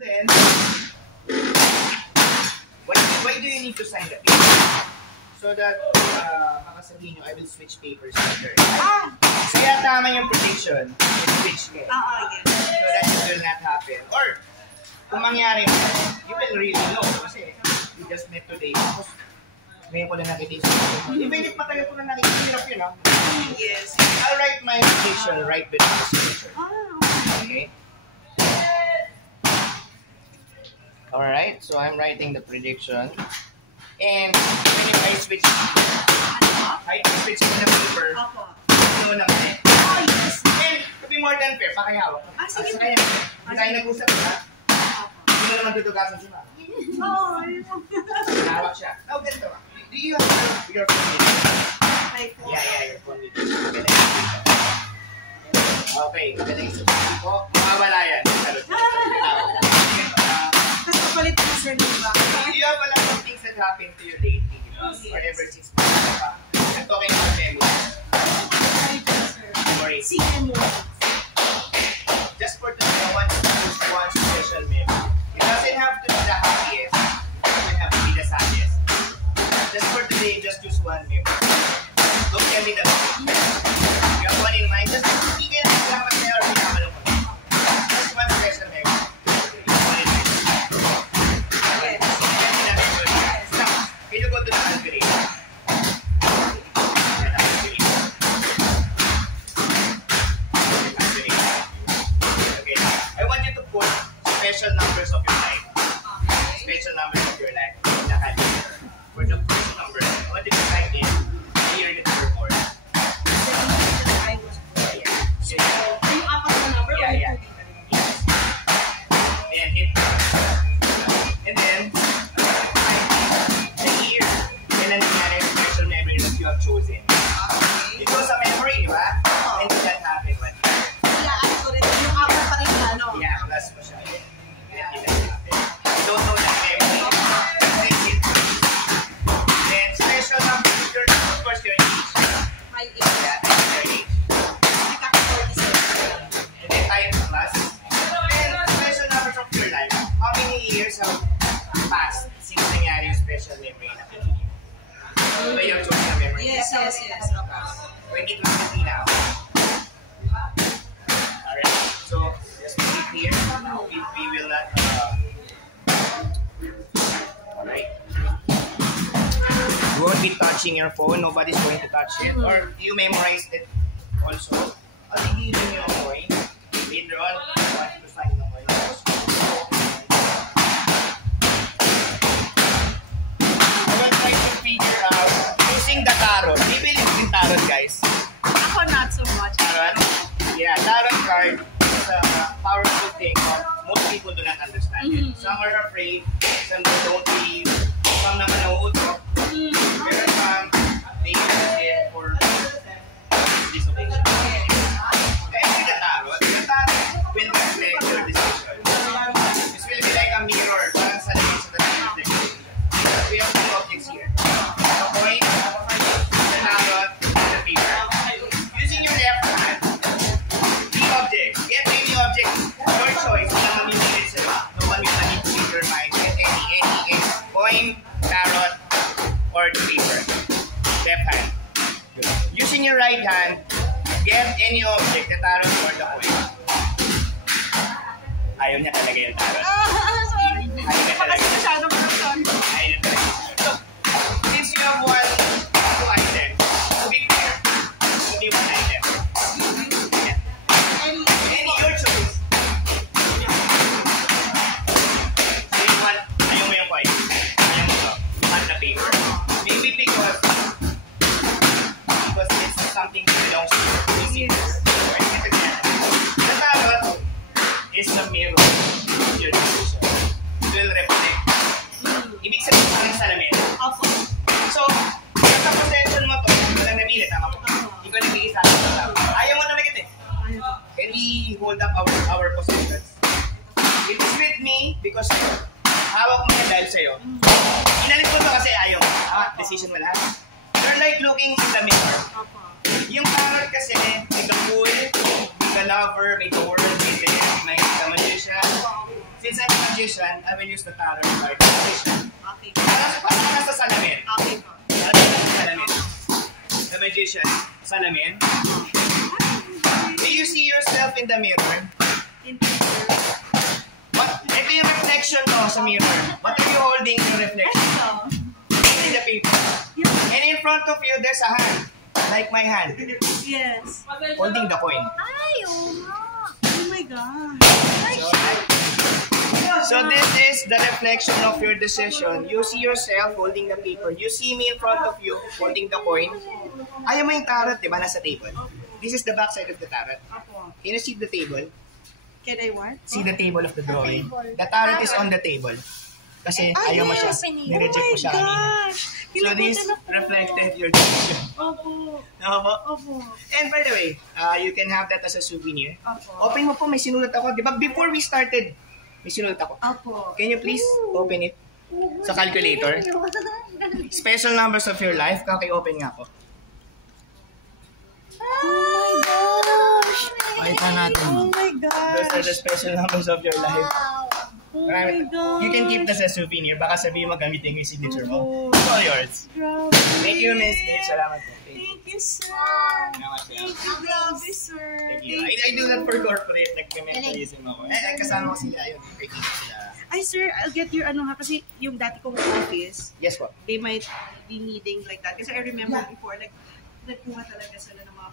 Then, why do you need to sign that paper? So that, makasabihin nyo, I will switch papers later. Kaya tama yung prediction. Switch ka. Yes. So that it will not happen. Or, kung mangyari mo, you will really know. Kasi, you just met today. Tapos, ngayon ko na nakikita. Even if matagal ko na nakikita, yun, no? Yes. I'll write my prediction right below the signature. Okay? Alright, so I'm writing the prediction. And when if I switch to the paper, no na mali. Yes. And to be more than fair, pakihawak. Sige. Hindi tayo nag-usap na. Hindi mo naman tutugasan siya. Hawak siya. Oh, ganito. Do you have your phone with you? Yeah, your phone with you. Okay, magaling sa pagkakas ko. Mawawala yan. Kasi kapalit ko sir, diba? You have a lot of things that happened to you lately, diba? Or ever since pa. I'm talking about memories. Memories. Just for today, I want to choose one special memory. It doesn't have to be the happiest. It doesn't have to be the saddest. Just for today, just choose one memory. Don't tell me that. You have one in mind. Just sige na salamat sa'yo or pinamalungkot. Just one special memory. Can you go to the calculator? Okay. I want you to put special numbers of your life. Special numbers of your life in the calculator. For the first number, I want you to type in the year that you were born. Yeah. And hit. And then, the year. And then the special memory that you have chosen. It was a memory, di ba? And that happened one year. Yeah, plus pa siya. It doesn't happen. You don't know that memory. Take it. Then, special number of your, of course, your age. Yeah, your age. And then times plus. Then, special numbers of your life. How many years have passed since nangyari yung special memory na pinili? Diba yung choice na memory? Yes. 2020 now. Alright, so just keep it here. Now we will not. Alright. You won't be touching your phone. Nobody's going to touch it. Or you memorized it also. Hindi rin yung coin. Later on, you want to sign the coin. I will try to figure out using the tarot. Do you believe in tarot, guys? Ako not so much. Tarot? Yeah, tarot card is a powerful thing, but most people do not understand it. Some are afraid, some don't believe, some naman nauutok. Pero some, they use it for disobedience. And the tarot will reflect your decision. This will be like a mirror, parang sa lamig sa reflection. We have two objects here. The coin, the tarot, and the paper. Using your left hand, the object. Get any object, your choice. No one will manipulate your mind. Get any coin, tarot, or the paper. Left hand. Using your right hand, get any object, the tarot or the coin. Ayaw niya talaga yung tarot. Sorry. Ayaw niya talaga. Masyadong production. Ayaw niya talaga. So, since you have two items, to be fair, only one item. Any your choice. So you want, ayaw mo yung coin. Ayaw mo to. You want the paper. Maybe because it's something that belongs to you. The tarot is the mirror of your decision. It will reflect. Ibig sabihin parang salamin. So, sa possession mo to, walang namili, tama po. Ikaw nag-iisa. Ayaw mo talaga ito. Can we hold up our possessions? It is with me because hawak mo yan dahil sa'yo. Inalit mo ito kasi ayaw. Decision mo lahat. You're like looking in the mirror. Yung tarot kasi, may the fool, may the lover, may the world, may the magician. Since I'm a magician, I will use the tarot card. Magician. Okay. Parang nasa salamin. Okay po. Parang nasa salamin. The magician. Salamin. Do you see yourself in the mirror? Ito yung reflection mo sa mirror. What are you holding in the reflection? In the paper. And in front of you, there's a hand. Like my hand. Yes. Holding the coin. Ay, oo nga. Oh my God. So this is the reflection of your decision. You see yourself holding the paper. You see me in front of you holding the coin. Ayaw mo yung tarot, di ba? Nasa table. This is the back side of the tarot. Can you see the table? Can I what? See the table of the drawing? The tarot is on the table. Kasi ayaw mo siya. Nireject mo siya kanina. So this reflected your decision. Opo. Opo. Opo. And by the way, you can have that as a souvenir. Opo. Open mo po, may sinulat ako. Di ba before we started, may sinulat ako. Opo. Can you please open it? Sa calculator. Special numbers of your life. Kaki-open nga ako. Oh my gosh. Pakita natin. Oh my gosh. Those are the special numbers of your life. Oh my God. You can keep this as a souvenir. Baka sabihin mo gamitin yung signature mo. It's all yours. Grabe. Thank you, Miss. Salamat po. Thank you, sir. Salamat po. Thank you, grabe, sir. Thank you. I do that for corporate. Nag-mentalism ako. Kasama ko sila. Ayun. Sila. Ay, sir, I'll get your ano ha, kasi yung dati kong office, Yes po. they might be needing like that. Kasi I remember before, nagkuha talaga sila ng mga